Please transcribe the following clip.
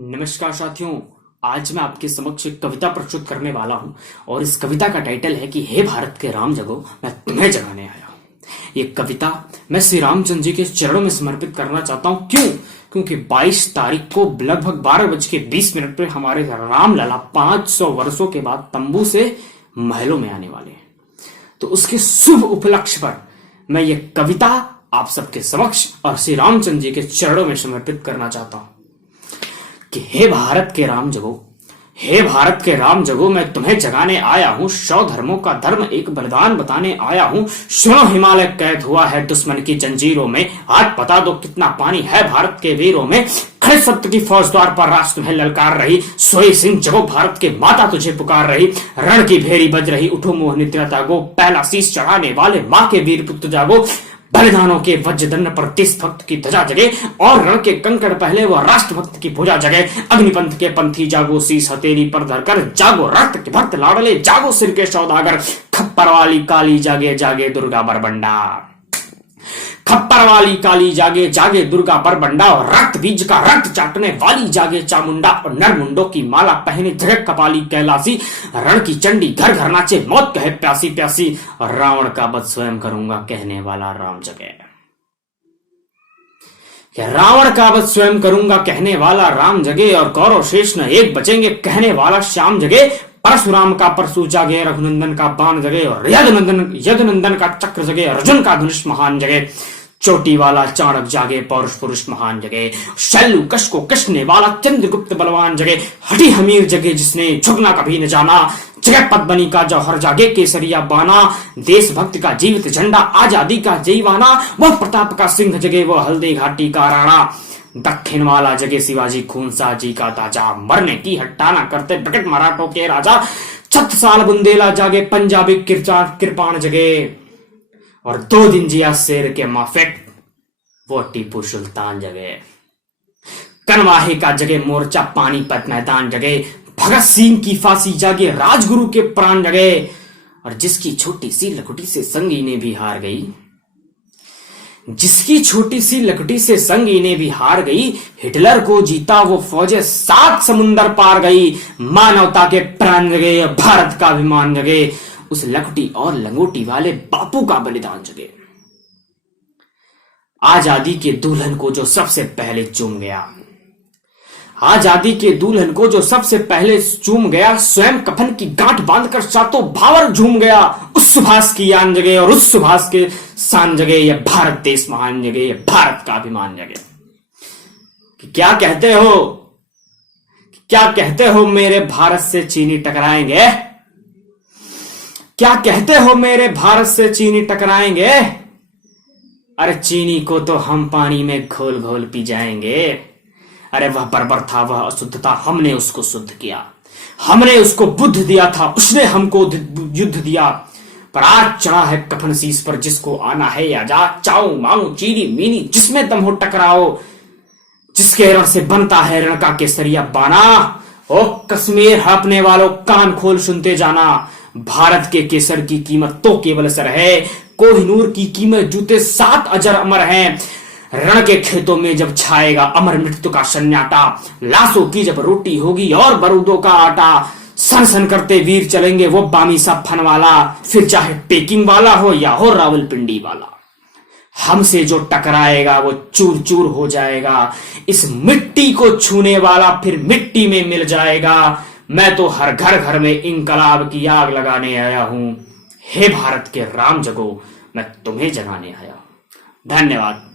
नमस्कार साथियों। आज मैं आपके समक्ष एक कविता प्रस्तुत करने वाला हूं और इस कविता का टाइटल है कि हे भारत के राम जगो, मैं तुम्हें जगाने आया हूं। ये कविता मैं श्री रामचंद्र जी के चरणों में समर्पित करना चाहता हूं। क्योंकि 22 तारीख को लगभग 12:20 पर हमारे रामलला 500 वर्षों के बाद तंबू से महलों में आने वाले हैं। तो उसके शुभ उपलक्ष्य पर मैं ये कविता आप सबके समक्ष और श्री रामचंद्र जी के चरणों में समर्पित करना चाहता हूं कि हे भारत के राम जगो, हे भारत के राम जगो, मैं तुम्हें जगाने आया हूं। 100 धर्मों का धर्म एक बलिदान बताने आया हूं। सुनो, हिमालय कैद हुआ है दुश्मन की जंजीरों में। आज बता दो कितना पानी है भारत के वीरों में। खड़े सत्य की फौज द्वार पर राष्ट्र तुम्हें ललकार रही। सोई सिंह जगो, भारत के माता तुझे पुकार रही। रण की भेरी बज रही, उठो मोह निद्रा त्यागो। पहला शीश चढ़ाने वाले माँ के वीर पुत्र जागो। बलिदानों के वज्रदंड पर देशभक्त की ध्वजा जगे और रण के कंकड़ पहले वह राष्ट्रभक्त की भुजा जगे। अग्निपंथ के पंथी जागो, शीश हथेली पर धरकर जागो। रक्त के भक्त लाडले जागो, सिर के सौदागर। खप्पर वाली काली जागे जागे दुर्गा बरबंडा। खप्पर वाली काली जागे जागे दुर्गा बरबंडा। और रक्त बीज का रक्त चाटने वाली जागे चामुंडा। और नरमुंडों की माला पहने जगत कपाली कैलासी। रण की चंडी घर घर नाचे, मौत कहे प्यासी प्यासी। और रावण का वध स्वयं करूंगा कहने वाला राम जगे। रावण का वध स्वयं करूंगा कहने वाला राम जगे। और कौरव शेष न एक बचेंगे कहने वाला श्याम जगे। परशुराम का परशु जागे, रघुनंदन का बाण जगे। और यदुनंदन का चक्र जगे। अर्जुन का धनुष महान जगे। चोटी वाला चाणक जागे, पौरुष पुरुष महान जगे। शल्यू कश को कसने वाला चंद्रगुप्त बलवान जगे। हठी हमीर जगे जिसने झुकना कभी न जाना। जगह पद्मनी का जौहर जागे, केसरिया बाना। देशभक्त का जीवित झंडा, आजादी का जयवाना। वह प्रताप का सिंह जगे, वह हल्दी घाटी का राणा। दक्षिण वाला जगे शिवाजी, खूंसा जी का ताजा। मरने की हट्टाना करते प्रकट मराठों के राजा। 6 साल बुंदेला जागे, पंजाबी कृपाण जगे। और 2 दिन जिया शेर के माफिक, वो टीपू सुल्तान जगे। कनवाही का जगे मोर्चा, पानीपत मैदान जगे। भगत सिंह की फांसी जागे, राजगुरु के प्राण जगे। और जिसकी छोटी सी लकुटी से संगीने भी हार गई, जिसकी छोटी सी लकुटी से संगीने भी हार गई। हिटलर को जीता वो फौजें 7 समुंदर पार गई। मानवता के प्राण जगे, भारत का अभिमान जगे। उस लकटी और लंगोटी वाले बापू का बलिदान जगे। आजादी के दुल्हन को जो सबसे पहले चूम गया, आजादी के दुल्हन को जो सबसे पहले चूम गया। स्वयं कफन की गांठ बांधकर सातों भावर झूम गया। उस सुभाष की यान जगे और उस सुभाष के शान जगे। यह भारत देश महान जगे, यह भारत का अभिमान जगे। कि क्या कहते हो, क्या कहते हो मेरे भारत से चीनी टकराएंगे? क्या कहते हो मेरे भारत से चीनी टकराएंगे? अरे चीनी को तो हम पानी में घोल घोल पी जाएंगे। अरे वह बर्बर था, वह अशुद्ध था, हमने उसको शुद्ध किया। हमने उसको बुद्ध दिया था, उसने हमको युद्ध दिया। पर आज चढ़ा है कफन शीश पर, जिसको आना है या जा। चाऊ माऊ चीनी मीनी जिसमें दम हो टकराओ। जिसके रण से बनता है रण का केसरिया बाना। ओ कश्मीर हड़पने वालों, कान खोल सुनते जाना। भारत के केसर की कीमत तो केवल सर है। कोहिनूर की कीमत जूते 7 अजर अमर हैं। रण के खेतों में जब छाएगा अमर मृत्यु का सन्नाटा। लाशों की जब रोटी होगी और बरूदों का आटा। सन सन करते वीर चलेंगे वो बामी सा फन वाला। फिर चाहे पेकिंग वाला हो या हो रावलपिंडी वाला। हमसे जो टकराएगा वो चूर चूर हो जाएगा। इस मिट्टी को छूने वाला फिर मिट्टी में मिल जाएगा। मैं तो हर घर घर में इंकलाब की आग लगाने आया हूं। हे भारत के राम जगो, मैं तुम्हें जगाने आया हूं। धन्यवाद।